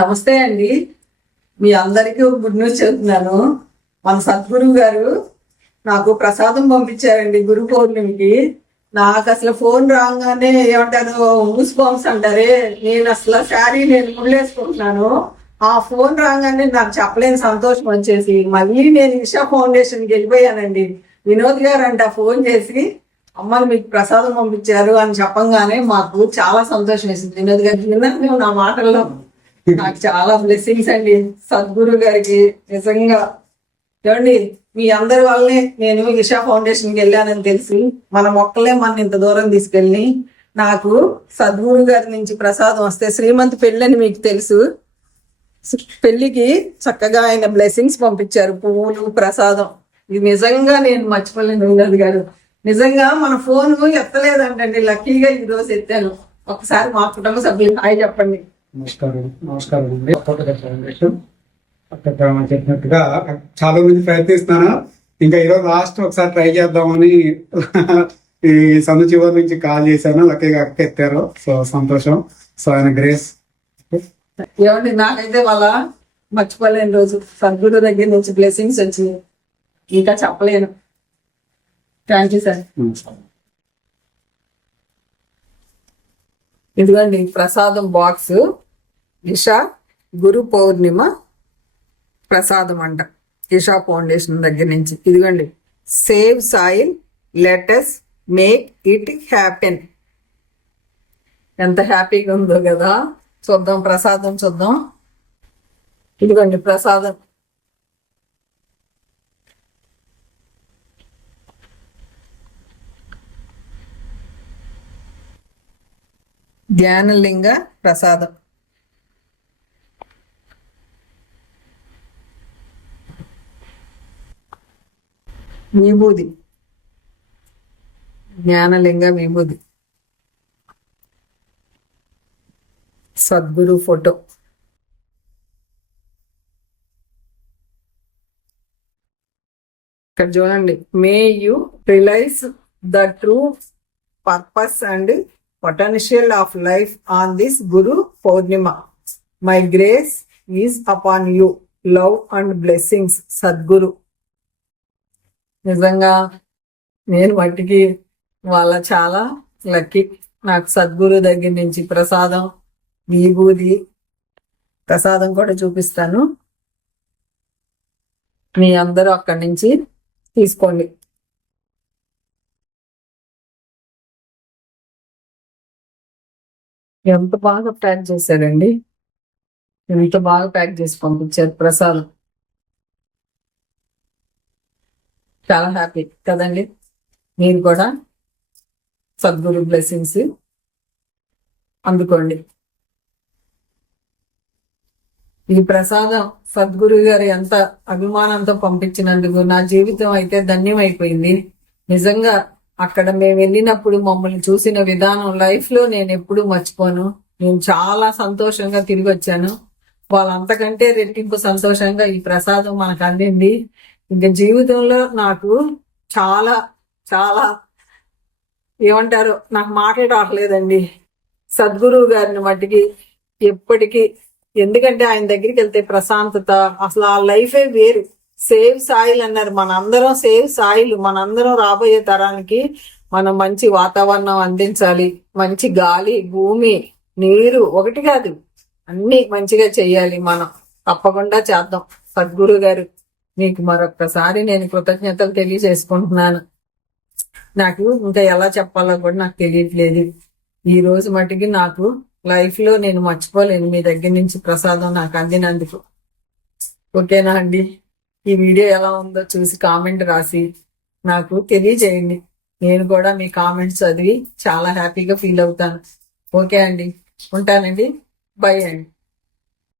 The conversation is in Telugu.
నమస్తే అండి. మీ అందరికీ ఒక గుడ్ న్యూస్ చెబుతున్నాను. మన సద్గురువు గారు నాకు ప్రసాదం పంపించారండి గురు పౌర్ణమికి. నాకు అసలు ఫోన్ రాగానే ఏమంటారు ఊస్ బాంబ్స్ అంటారే, నేను అసలు శారీ నేను ముళ్ళేసుకుంటున్నాను. ఆ ఫోన్ రాగానే నాకు చెప్పలేని సంతోషం వచ్చేసి మళ్ళీ నేను ఇషా ఫౌండేషన్కి వెళ్ళిపోయానండి. వినోద్ గారు అంట ఫోన్ చేసి అమ్మని మీకు ప్రసాదం పంపించారు అని చెప్పంగానే మాకు చాలా సంతోషం వేసింది. వినోద్ గారికి విన్నాను నా మాటల్లో. నాకు చాలా బ్లెస్సింగ్స్ అండి సద్గురు గారికి. నిజంగా ఏమండి, మీ అందరి వల్లనే నేను ఇషా ఫౌండేషన్కి వెళ్ళానని తెలిసి మన మొక్కలే మన ఇంత దూరం తీసుకెళ్ళి నాకు సద్గురు గారి నుంచి ప్రసాదం వస్తే శ్రీమంత్ పెళ్ళని మీకు తెలుసు. పెళ్లికి చక్కగా ఆయన బ్లెస్సింగ్స్ పంపించారు, పువ్వులు, ప్రసాదం. ఇది నిజంగా నేను మర్చిపోలేను వినోద్ గారు. నిజంగా మన ఫోన్ ఎత్తలేదంటండి, లక్కీగా ఈ రోజు ఎత్తాను. ఒకసారి మా కుటుంబ సభ్యులు హాయ్ చెప్పండి. నమస్కారం అండి. చెప్పినట్టుగా చాలా మంది ప్రయత్నిస్తున్నాను. ఇంకా ఈరోజు లాస్ట్ ఒకసారి ట్రై చేద్దామని ఈ సందు చివరి నుంచి కాల్ చేశాను. లక్కీగా అక్క ఎత్తారు. సో సంతోషం. సో ఆయన గ్రేస్. ఏమండి, నాకైతే వాళ్ళ మర్చిపోలేని రోజు. సద్గురు దగ్గర నుంచి బ్లెస్సింగ్స్ వచ్చింది, ఇంకా చెప్పలేను. Thank you sir. ఇదిగోండి ప్రసాదం బాక్స్. ఇషా గురు పౌర్ణిమ ప్రసాదం అంట, ఇషా ఫౌండేషన్ దగ్గర నుంచి. ఇదిగోండి, save soil, let's make it happen. ఎంత హ్యాపీగా ఉందో కదా. చూద్దాం ప్రసాదం చూద్దాం. ఇదిగోండి ప్రసాదం. ధ్యానలింగ ప్రసాదం. విభూది, జ్ఞానలింగ విభూది. సద్గురు ఫోటో. ఇక్కడ చూడండి, may you realise the true purpose and potential of life on this Guru Purnima. My grace is upon you. Love and blessings, Sadguru. నిజంగా నేను మట్టికి వాళ్ళ చాలా లక్కీ. నాకు సద్గురు దగ్గర నుంచి ప్రసాదం, విభూది, ప్రసాదం కూడా చూపిస్తాను. మీ అందరూ అక్కడి నుంచి తీసుకోండి. ఎంత బాగా ప్యాక్ చేశారండి, ఎంత బాగా ప్యాక్ చేసి పంపించారు ప్రసాదం. చాలా హ్యాపీ కదండి. మీరు కూడా సద్గురు బ్లెస్సింగ్స్ అందుకోండి. ఈ ప్రసాదం సద్గురు గారు ఎంత అభిమానంతో పంపించినందుకు నా జీవితం అయితే ధన్యమైపోయింది. నిజంగా అక్కడ మేము వెళ్ళినప్పుడు మమ్మల్ని చూసిన విధానం లైఫ్ లో నేను ఎప్పుడూ మర్చిపోను. నేను చాలా సంతోషంగా తిరిగి వచ్చాను. వాళ్ళంతకంటే రెట్టింపు సంతోషంగా ఈ ప్రసాదం మనకు అందింది. ఇంకా జీవితంలో నాకు చాలా చాలా ఏమంటారు, నాకు మాటలు రావట్లేదండి సద్గురువు గారిని మట్టికి ఎప్పటికీ. ఎందుకంటే ఆయన దగ్గరికి వెళ్తే ప్రశాంతత, అసలు ఆ లైఫే వేరు. సేవ్ సాయిల్ అన్నారు, మనందరం సేవ్ సాయిల్. మనందరం రాబోయే తరానికి మనం మంచి వాతావరణం అందించాలి. మంచి గాలి, భూమి, నీరు, ఒకటి కాదు అన్ని మంచిగా చెయ్యాలి. మనం తప్పకుండా చేద్దాం. సద్గురు గారు మీకు మరొక్కసారి నేను కృతజ్ఞతలు తెలియజేసుకుంటున్నాను. నాకు ఇంకా ఎలా చెప్పాలో కూడా నాకు తెలియట్లేదు. ఈ రోజు మటుకి నాకు లైఫ్ లో నేను మర్చిపోలేను మీ దగ్గర నుంచి ప్రసాదం నాకు అందినందుకు. ఓకేనా అండి? ఈ వీడియో ఎలా ఉందో చూసి కామెంట్ రాసి నాకు తెలియజేయండి. నేను కూడా మీ కామెంట్స్ చదివి చాలా హ్యాపీగా ఫీల్ అవుతాను. ఓకే అండి, ఉంటానండి. బై అండి.